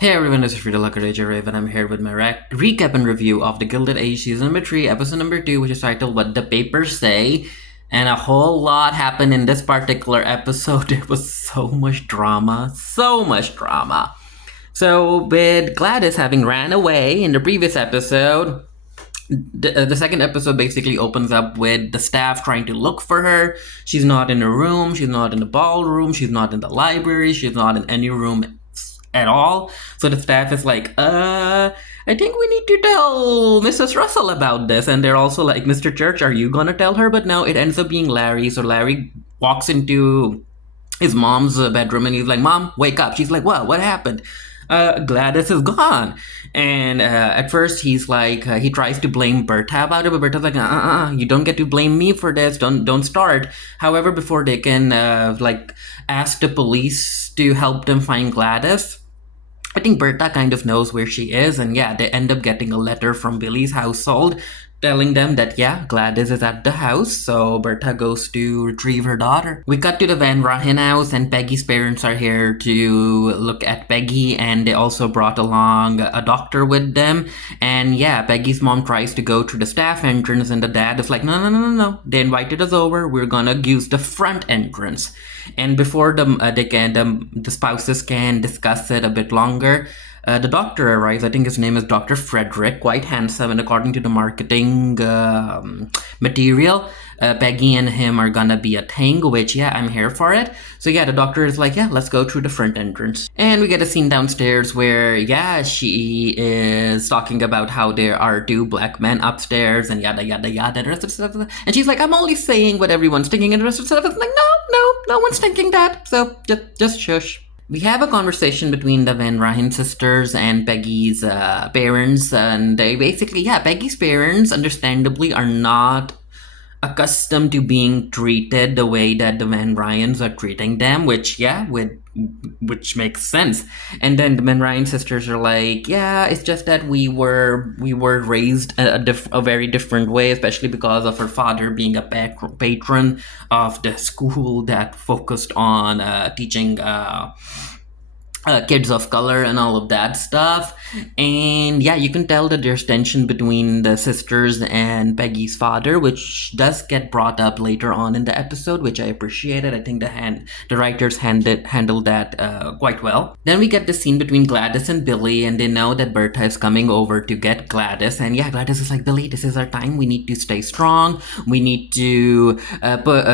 Hey everyone, this is Frida Lakaraja Raven. I'm here with my recap and review of the Gilded Age Season number 3, Episode number 2, which is titled What the Papers Say. And a whole lot happened in this particular episode. There was so much drama. So much drama. So, with Gladys having ran away in the previous episode, the second episode basically opens up with the staff trying to look for her. She's not in a room, she's not in the ballroom, she's not in the library, she's not in any room at all. So the staff is like, I think we need to tell Mrs. Russell about this. And they're also like, Mr. Church, are you gonna tell her? But no, it ends up being Larry. So Larry walks into his mom's bedroom and he's like, Mom, wake up. She's like, what happened? Gladys is gone. And at first he's like, he tries to blame Berta about it, but Berta's like, you don't get to blame me for this. Don't start. However, before they can ask the police to help them find Gladys, I think Berta kind of knows where she is, and yeah, they end up getting a letter from Billy's household telling them that, yeah, Gladys is at the house, so Berta goes to retrieve her daughter. We cut to the Van Rahen house, and Peggy's parents are here to look at Peggy, and they also brought along a doctor with them. And yeah, Peggy's mom tries to go through the staff entrance, and the dad is like, no. They invited us over, we're gonna use the front entrance. And before the spouses can discuss it a bit longer, the doctor arrives. I think his name is Dr. Frederick, quite handsome, and according to the marketing material, Peggy and him are gonna be a thing, which, yeah, I'm here for it. So yeah, the doctor is like, yeah, let's go through the front entrance. And we get a scene downstairs where, yeah, she is talking about how there are two black men upstairs and yada yada yada, and the rest of stuff. And she's like, I'm only saying what everyone's thinking, and the rest of stuff is like, no one's thinking that, so just shush. We have a conversation between the Van Rahen sisters and Peggy's parents, and they basically, yeah, Peggy's parents understandably are not accustomed to being treated the way that the Van Ryans are treating them, which which makes sense. And then the Van Ryan sisters are like, yeah, it's just that we were raised a very different way, especially because of her father being a patron of the school that focused on teaching kids of color and all of that stuff. And yeah, you can tell that there's tension between the sisters and Peggy's father, which does get brought up later on in the episode, which I appreciated. I think the writers handled that quite well. Then we get the scene between Gladys and Billy, and they know that Berta is coming over to get Gladys. And yeah, Gladys is like, Billy, this is our time. We need to stay strong. We need to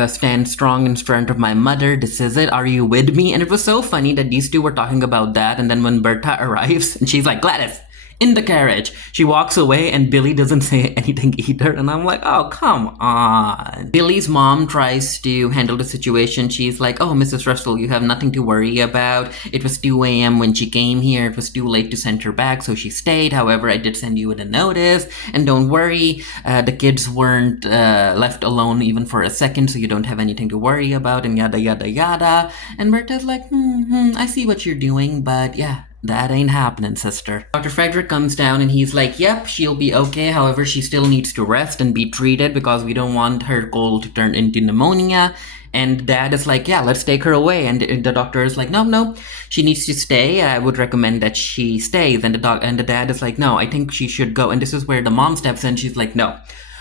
stand strong in front of my mother. This is it. Are you with me? And it was so funny that these two were talking about that, and then when Berta arrives and she's like, Gladys, in the carriage, she walks away and Billy doesn't say anything either, and I'm like, oh, come on. Billy's mom tries to handle the situation. She's like, oh, Mrs. Russell, you have nothing to worry about. It was 2 a.m. when she came here. It was too late to send her back, so she stayed. However, I did send you a notice, and don't worry, the kids weren't left alone even for a second, so you don't have anything to worry about, and yada yada yada. And Berta's like, I see what you're doing, but yeah, that ain't happening, sister. Dr. Frederick comes down and he's like, yep, she'll be okay. However, she still needs to rest and be treated because we don't want her cold to turn into pneumonia. And Dad is like, yeah, let's take her away. And the doctor is like, no, she needs to stay. I would recommend that she stays. And the dad is like, no, I think she should go. And this is where the mom steps in. She's like, no,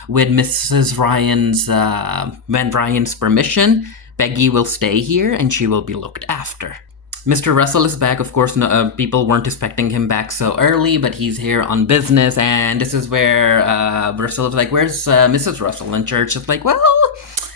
with Mrs. Van Ryan's permission, Peggy will stay here and she will be looked after. Mr. Russell is back. Of course, people weren't expecting him back so early, but he's here on business, and this is where Russell is like, where's Mrs. Russell? And Church is like, well,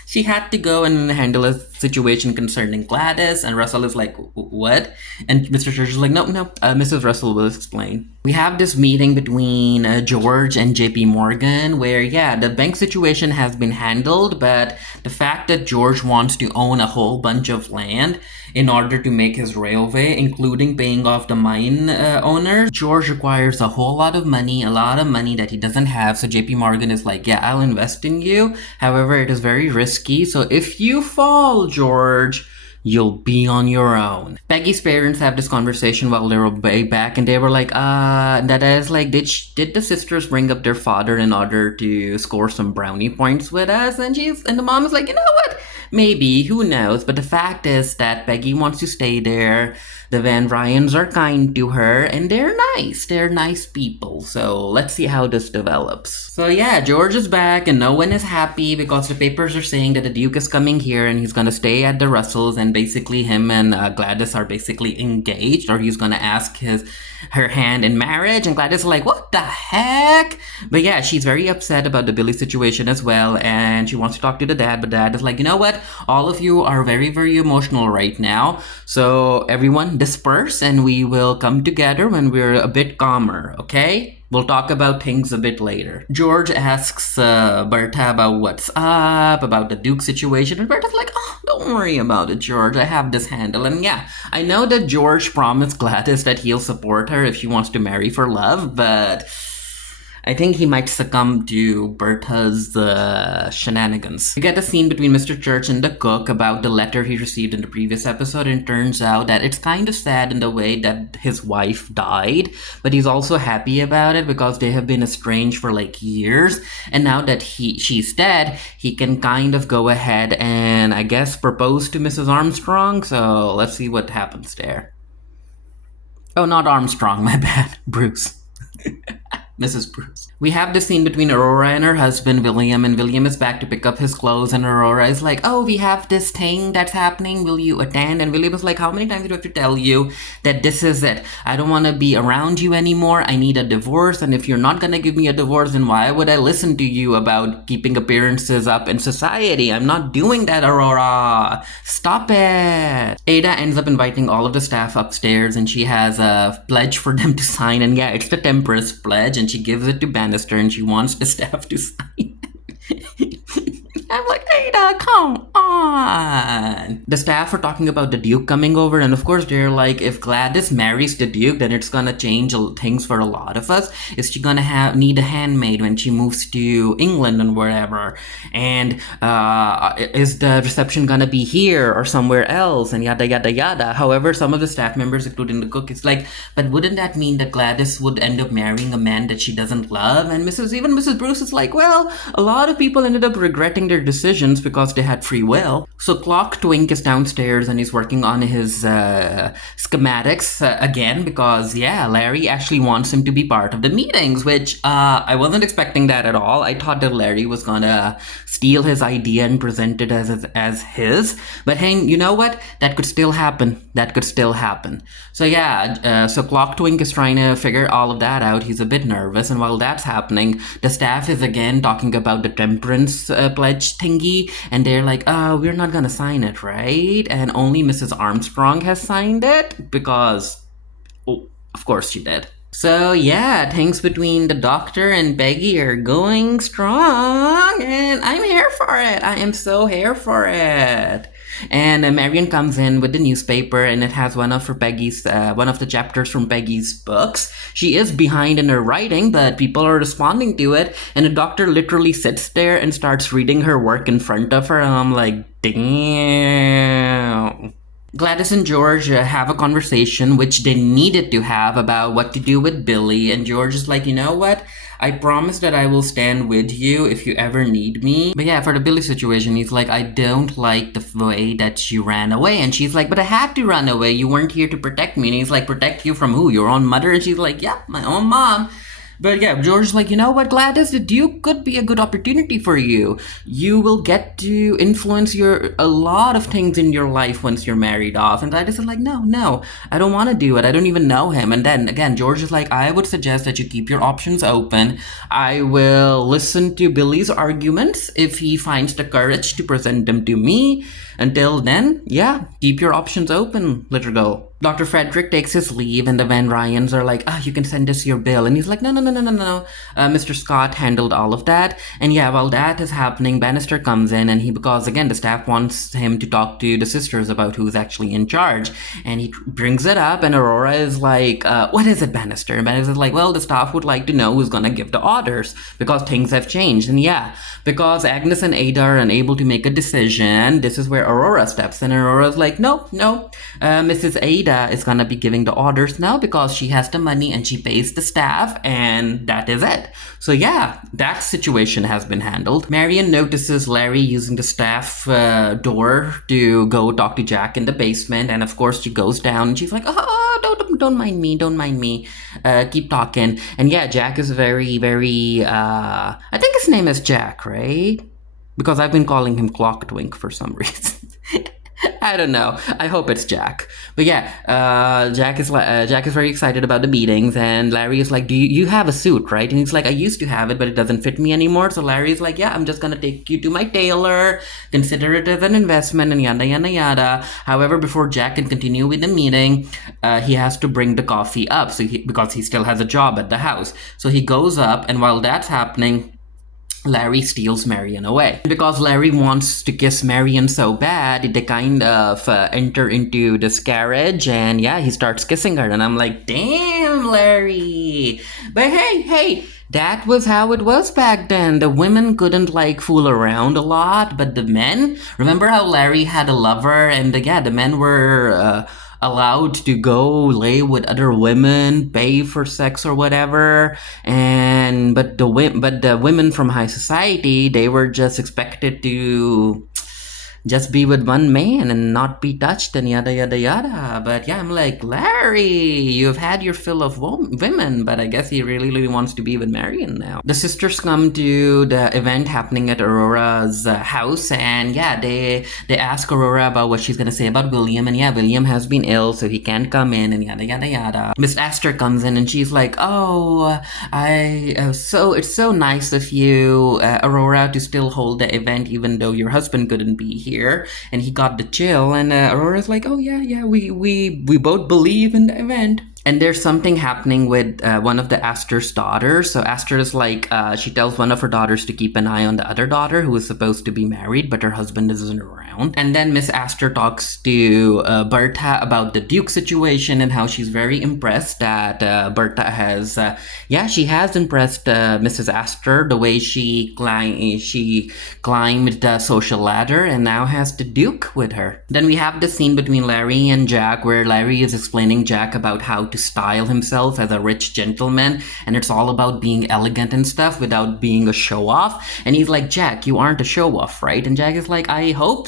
she had to go and handle a situation concerning Gladys, and Russell is like, what? And Mr. Church is like, no, Mrs. Russell will explain. We have this meeting between George and JP Morgan where, yeah, the bank situation has been handled, but the fact that George wants to own a whole bunch of land in order to make his railway, including paying off the mine owner, George requires a whole lot of money, a lot of money that he doesn't have. So JP Morgan is like, yeah, I'll invest in you. However, it is very risky. So if you fall, George, you'll be on your own. Peggy's parents have this conversation while they're way back, and they were like, that is like, did the sisters bring up their father in order to score some brownie points with us? And the mom is like, you know what? Maybe, who knows? But the fact is that Peggy wants to stay there. The Van Ryans are kind to her, and they're nice. They're nice people. So let's see how this develops. So yeah, George is back, and no one is happy because the papers are saying that the Duke is coming here and he's gonna stay at the Russells, and basically him and Gladys are basically engaged, or he's gonna ask her hand in marriage, and Gladys is like, what the heck? But yeah, she's very upset about the Billy situation as well, and she wants to talk to the dad, but dad is like, you know what? All of you are very, very emotional right now, so everyone disperse and we will come together when we're a bit calmer, okay? We'll talk about things a bit later. George asks Berta about what's up, about the Duke situation, and Berta's like, oh, don't worry about it, George. I have this handle. And yeah, I know that George promised Gladys that he'll support her if she wants to marry for love, but I think he might succumb to Bertha's shenanigans. We get a scene between Mr. Church and the cook about the letter he received in the previous episode, and it turns out that it's kind of sad in the way that his wife died, but he's also happy about it because they have been estranged for like years, and now that she's dead, he can kind of go ahead and, I guess, propose to Mrs. Armstrong, so let's see what happens there. Oh, not Armstrong, my bad. Bruce. Mrs. Bruce. We have the scene between Aurora and her husband, William, and William is back to pick up his clothes, and Aurora is like, oh, we have this thing that's happening, will you attend? And William is like, how many times do I have to tell you that this is it? I don't want to be around you anymore, I need a divorce, and if you're not gonna give me a divorce, then why would I listen to you about keeping appearances up in society? I'm not doing that, Aurora! Stop it! Ada ends up inviting all of the staff upstairs, and she has a pledge for them to sign, and yeah, it's the Temperance Pledge, and she gives it to Bannister, and she wants the staff to sign. I'm like, Ada, come on! The staff are talking about the Duke coming over, and of course they're like, if Gladys marries the Duke, then it's gonna change things for a lot of us. Is she gonna need a handmaid when she moves to England and wherever? And is the reception gonna be here or somewhere else? And yada yada yada. However, some of the staff members, including the cook, is like, but wouldn't that mean that Gladys would end up marrying a man that she doesn't love? And Mrs. Bruce is like, well, a lot of people ended up regretting their decisions because they had free will. So Clock Twink is downstairs and he's working on his schematics again because, yeah, Larry actually wants him to be part of the meetings, which I wasn't expecting that at all. I thought that Larry was gonna steal his idea and present it as his. But hey, you know what? That could still happen. That could still happen. So yeah, so Clock Twink is trying to figure all of that out. He's a bit nervous, and while that's happening, the staff is again talking about the Temperance Pledge thingy, and they're like, we're not gonna sign it, right? And only Mrs. Armstrong has signed it because, oh, of course she did. So yeah, things between the doctor and Peggy are going strong, and I'm here for it. I am so here for it. And Marion comes in with the newspaper, and it has one of the chapters from Peggy's books. She is behind in her writing, but people are responding to it, and the doctor literally sits there and starts reading her work in front of her, and I'm like, damn. Gladys and George have a conversation, which they needed to have, about what to do with Billy, and George is like, you know what? I promise that I will stand with you if you ever need me. But yeah, for the Billy situation, he's like, I don't like the way that you ran away. And she's like, but I had to run away. You weren't here to protect me. And he's like, protect you from who? Your own mother? And she's like, yeah, my own mom. But yeah, George's like, you know what, Gladys, the Duke could be a good opportunity for you. You will get to influence a lot of things in your life once you're married off. And Gladys is like, no, I don't want to do it. I don't even know him. And then again, George is like, I would suggest that you keep your options open. I will listen to Billy's arguments if he finds the courage to present them to me. Until then, yeah, keep your options open, little girl. Dr. Frederick takes his leave, and the Van Ryans are like, you can send us your bill. And he's like, no. Mr. Scott handled all of that. And yeah, while that is happening, Bannister comes in, and because again, the staff wants him to talk to the sisters about who's actually in charge. And he brings it up, and Aurora is like, what is it, Bannister? And Bannister is like, well, the staff would like to know who's gonna give the orders, because things have changed. And yeah, because Agnes and Ada are unable to make a decision, this is where Aurora steps in. And Aurora's like, no, Mrs. Ada Rita is gonna be giving the orders now because she has the money and she pays the staff, and that is it. So yeah, that situation has been handled. Marion notices Larry using the staff door to go talk to Jack in the basement, and of course she goes down and she's like, oh, don't mind me, keep talking. And yeah, Jack is very, very, I think his name is Jack, right? Because I've been calling him Clock Twink for some reason. I don't know. I hope it's Jack. But yeah, Jack is very excited about the meetings, and Larry is like, "Do you have a suit, right?" And he's like, "I used to have it, but it doesn't fit me anymore." So Larry is like, "Yeah, I'm just gonna take you to my tailor. Consider it as an investment," and yada yada yada. However, before Jack can continue with the meeting, he has to bring the coffee up, because he still has a job at the house. So he goes up, and while that's happening, Larry steals Marion away. Because Larry wants to kiss Marion so bad, they kind of enter into this carriage, and yeah, he starts kissing her, and I'm like, damn, Larry. But hey, that was how it was back then. The women couldn't like fool around a lot, but the men, remember how Larry had a lover, and the men were allowed to go lay with other women, pay for sex or whatever, but the women from high society, they were just expected to just be with one man and not be touched and yada yada yada. But yeah, I'm like, Larry, you've had your fill of women, but I guess he really wants to be with Marion now. The sisters come to the event happening at Aurora's house, and yeah, they ask Aurora about what she's gonna say about William, and yeah, William has been ill, so he can't come in, and yada yada yada. Miss Astor comes in, and she's like, oh, it's so nice of you, Aurora, to still hold the event even though your husband couldn't be here, and he got the chill. And Aurora's like, oh yeah, we both believe in the event. And there's something happening with one of the Astor's daughters. So Astor is like, she tells one of her daughters to keep an eye on the other daughter who is supposed to be married, but her husband isn't around. And then Miss Astor talks to Berta about the Duke situation and how she's very impressed that Berta has, she has impressed Mrs. Astor the way she climbed the social ladder and now has the Duke with her. Then we have the scene between Larry and Jack where Larry is explaining Jack about how to style himself as a rich gentleman, and it's all about being elegant and stuff without being a show-off. And he's like, Jack, you aren't a show-off, right? And Jack is like, I hope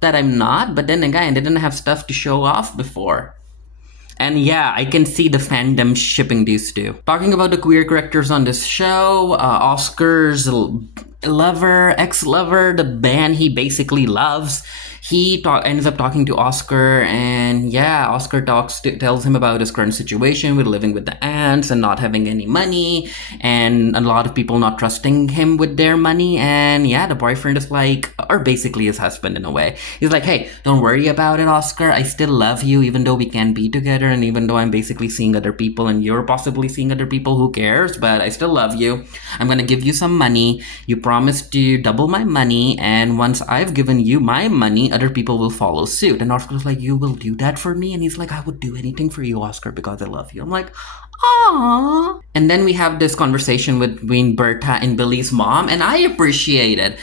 that I'm not, but then again, I didn't have stuff to show off before. And yeah, I can see the fandom shipping these two. Talking about the queer characters on this show, Oscar's ex-lover, the band he basically loves, he ends up talking to Oscar, and yeah, Oscar tells him about his current situation with living with the aunts and not having any money, and a lot of people not trusting him with their money. And yeah, the boyfriend is like, or basically his husband in a way, he's like, hey, don't worry about it, Oscar, I still love you even though we can't be together, and even though I'm basically seeing other people and you're possibly seeing other people, who cares, but I still love you. I'm gonna give you some money, you promised to double my money, and once I've given you my money, other people will follow suit. And Oscar's like, you will do that for me? And he's like, I would do anything for you, Oscar, because I love you. I'm like, aww. And then we have this conversation between Berta and Billy's mom, and I appreciated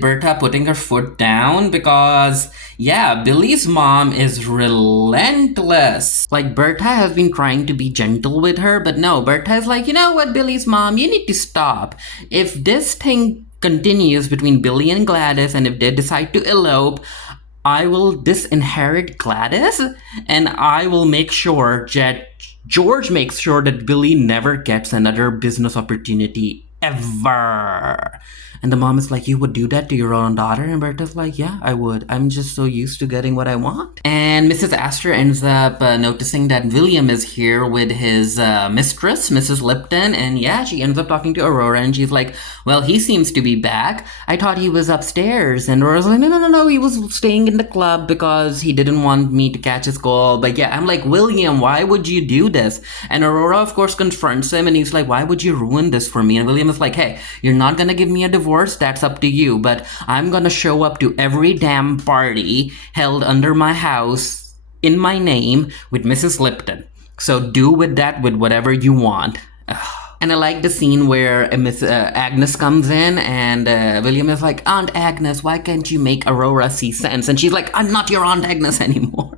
Berta putting her foot down, because yeah, Billy's mom is relentless. Like, Berta has been trying to be gentle with her, but no, Berta is like, you know what, Billy's mom, you need to stop. If this thing continues between Billy and Gladys, and if they decide to elope, I will disinherit Gladys, and I will make sure that George makes sure that Billy never gets another business opportunity ever. And the mom is like, you would do that to your own daughter? And Berta's like, yeah, I would. I'm just so used to getting what I want. And Mrs. Astor ends up noticing that William is here with his mistress, Mrs. Lipton. And yeah, she ends up talking to Aurora, and she's like, well, he seems to be back. I thought he was upstairs. And Aurora's like, no, he was staying in the club because he didn't want me to catch his call. But yeah, I'm like, William, why would you do this? And Aurora, of course, confronts him, and he's like, why would you ruin this for me? And William is like, hey, you're not gonna give me a divorce, that's up to you, but I'm gonna show up to every damn party held under my house in my name with Mrs. Lipton. So do with that with whatever you want. And I like the scene where Miss Agnes comes in, and William is like, Aunt Agnes, why can't you make Aurora see sense? And she's like, I'm not your Aunt Agnes anymore.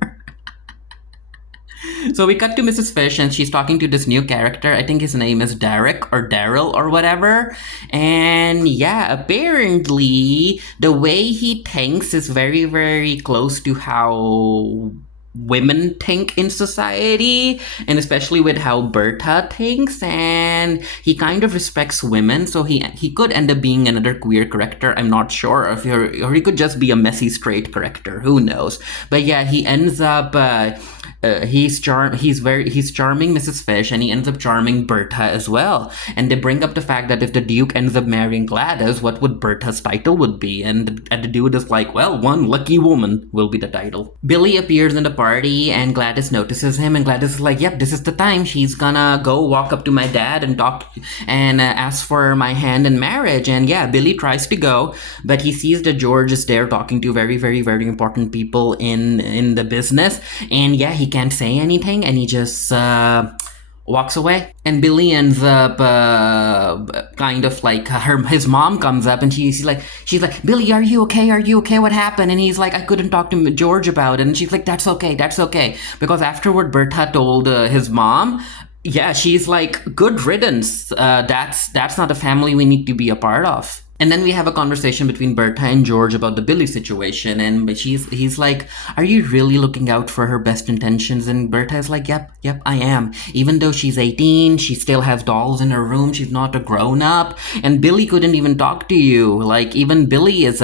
So we cut to Mrs. Fish and she's talking to this new character. I think his name is Derek or Daryl or whatever. And yeah, apparently the way he thinks is very, very close to how women think in society, and especially with how Berta thinks, and he kind of respects women, so he could end up being another queer character. I'm not sure if or he could just be a messy straight character, who knows. But yeah, he ends up he's charming Mrs. Fish, and he ends up charming Berta as well. And they bring up the fact that if the Duke ends up marrying Gladys, what would Berta's title would be? And the dude is like, well, one lucky woman will be the title. Billy appears in the party, and Gladys notices him, and Gladys is like, yep, this is the time. She's gonna go walk up to my dad and talk and ask for my hand in marriage. And yeah, Billy tries to go, but he sees that George is there talking to very, very, very important people in the business, and yeah, he can't say anything, and he just walks away. And Billy ends up kind of like his mom comes up, and she's like, Billy, are you okay? Are you okay? What happened? And he's like, I couldn't talk to George about it. And she's like, that's okay. Because afterward, Berta told his mom, yeah, she's like, good riddance. That's not a family we need to be a part of. And then we have a conversation between Berta and George about the Billy situation, and he's like, are you really looking out for her best intentions? And Berta is like, yep, I am. Even though she's 18, she still has dolls in her room, she's not a grown-up, and Billy couldn't even talk to you. Like, even Billy is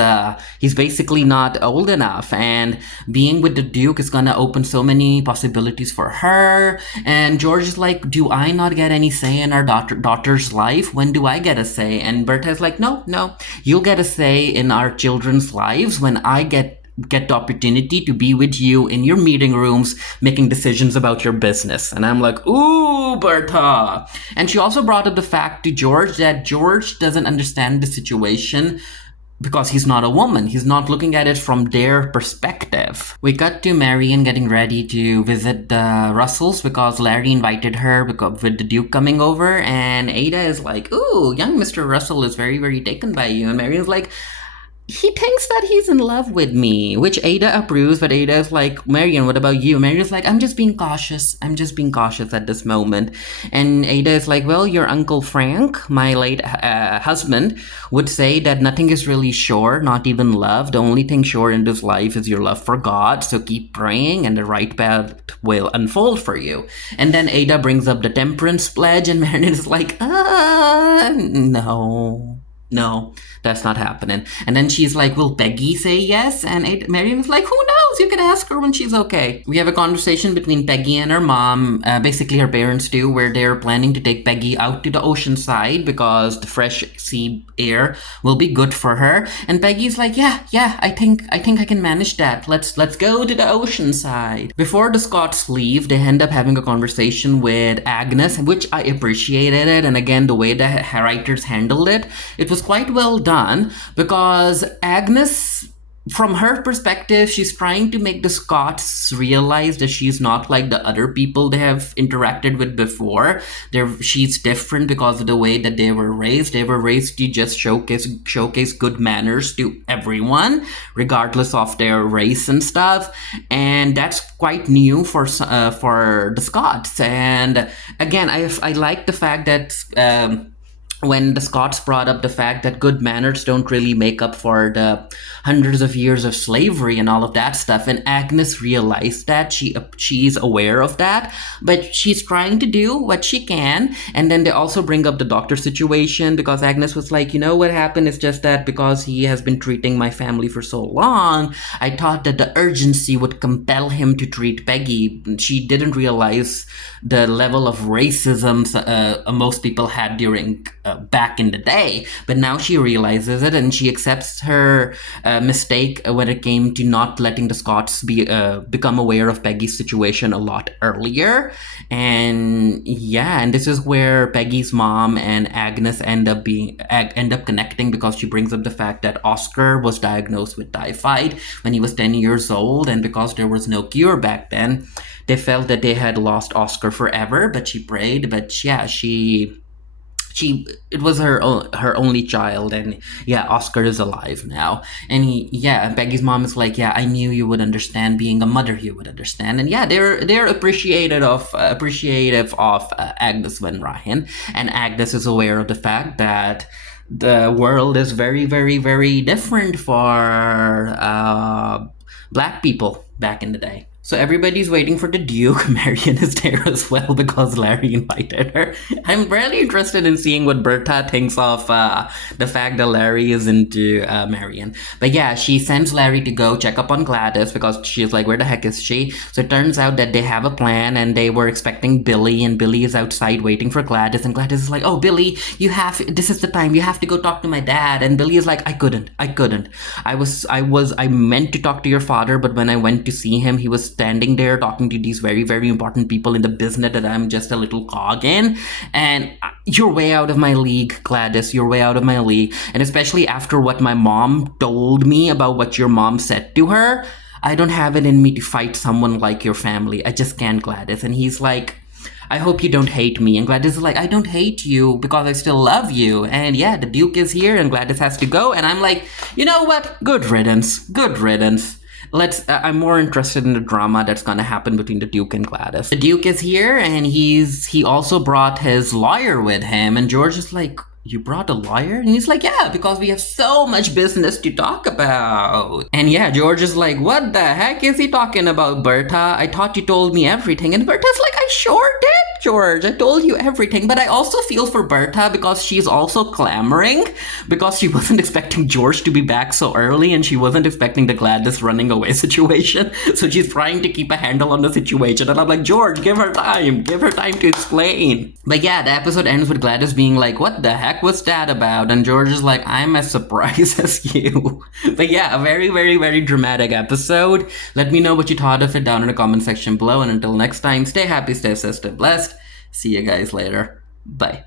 he's basically not old enough, and being with the Duke is gonna open so many possibilities for her. And George is like, do I not get any say in our daughter's life? When do I get a say? And Berta is like, no, you'll get a say in our children's lives when I get the opportunity to be with you in your meeting rooms making decisions about your business. And I'm like, ooh, Berta. And she also brought up the fact to George that George doesn't understand the situation because he's not a woman. He's not looking at it from their perspective. We cut to Marian getting ready to visit the Russells because Larry invited her with the Duke coming over, and Ada is like, ooh, young Mr. Russell is very, very taken by you. And Marian's like, he thinks that he's in love with me, which Ada approves, but Ada is like, Marian, what about you? Marian's like, I'm just being cautious at this moment. And Ada is like, well, your Uncle Frank, my late husband, would say that nothing is really sure, not even love. The only thing sure in this life is your love for God, so keep praying and the right path will unfold for you. And then Ada brings up the temperance pledge, and Marian is like, no, that's not happening. And then she's like, will Peggy say yes? And Marian is like, who knows? You can ask her when she's okay. We have a conversation between Peggy and her mom, basically her parents do, where they're planning to take Peggy out to the ocean side because the fresh sea air will be good for her. And Peggy's like, yeah, I think I can manage that. Let's go to the ocean side. Before the Scots leave, they end up having a conversation with Agnes, which I appreciated it. And again, the way the writers handled it, it was quite well done, because Agnes, from her perspective, she's trying to make the Scots realize that she's not like the other people they have interacted with before. She's different because of the way that they were raised. They were raised to just showcase good manners to everyone, regardless of their race and stuff. And that's quite new for the Scots. And again, I like the fact that when the Scots brought up the fact that good manners don't really make up for the hundreds of years of slavery and all of that stuff, and Agnes realized that, she's aware of that, but she's trying to do what she can. And then they also bring up the doctor situation, because Agnes was like, what happened is just that because he has been treating my family for so long, I thought that the urgency would compel him to treat Peggy. She didn't realize the level of racism most people had during back in the day, but now she realizes it, and she accepts her mistake when it came to not letting the Scots become aware of Peggy's situation a lot earlier. And this is where Peggy's mom and Agnes end up connecting, because she brings up the fact that Oscar was diagnosed with typhoid when he was 10 years old, and because there was no cure back then, they felt that they had lost Oscar forever. But she prayed, but yeah, she it was her only child, and yeah, Oscar is alive now, and and Peggy's mom is like, yeah, I knew you would understand, being a mother you would understand, and yeah, they're appreciative of Agnes Van Ryan, and Agnes is aware of the fact that the world is very, very, very different for black people back in the day. So everybody's waiting for the Duke. Marion is there as well because Larry invited her. I'm really interested in seeing what Berta thinks of the fact that Larry is into Marion. But yeah, she sends Larry to go check up on Gladys because she's like, where the heck is she? So it turns out that they have a plan, and they were expecting Billy, and Billy is outside waiting for Gladys, and Gladys is like, oh, Billy, this is the time, you have to go talk to my dad. And Billy is like, I couldn't. I meant to talk to your father, but when I went to see him, he was standing there talking to these very, very important people in the business that I'm just a little cog in. And you're way out of my league, Gladys. You're way out of my league. And especially after what my mom told me about what your mom said to her, I don't have it in me to fight someone like your family. I just can't, Gladys. And he's like, I hope you don't hate me. And Gladys is like, I don't hate you because I still love you. And yeah, the Duke is here and Gladys has to go. And I'm like, you know what? Good riddance. Good riddance. I'm more interested in the drama that's gonna happen between the Duke and Gladys. The Duke is here, and he also brought his lawyer with him, and George is like, you brought a lawyer? And he's like, yeah, because we have so much business to talk about. And yeah, George is like, what the heck is he talking about, Berta? I thought you told me everything. And Berta's like, I sure did, George. I told you everything. But I also feel for Berta because she's also clamoring because she wasn't expecting George to be back so early, and she wasn't expecting the Gladys running away situation. So she's trying to keep a handle on the situation. And I'm like, George, give her time. Give her time to explain. But yeah, the episode ends with Gladys being like, what the heck was that about? And George is like, I'm as surprised as you. But yeah, a very, very, very dramatic episode. Let me know what you thought of it down in the comment section below. And until next time, stay happy, stay safe, stay blessed. See you guys later. Bye.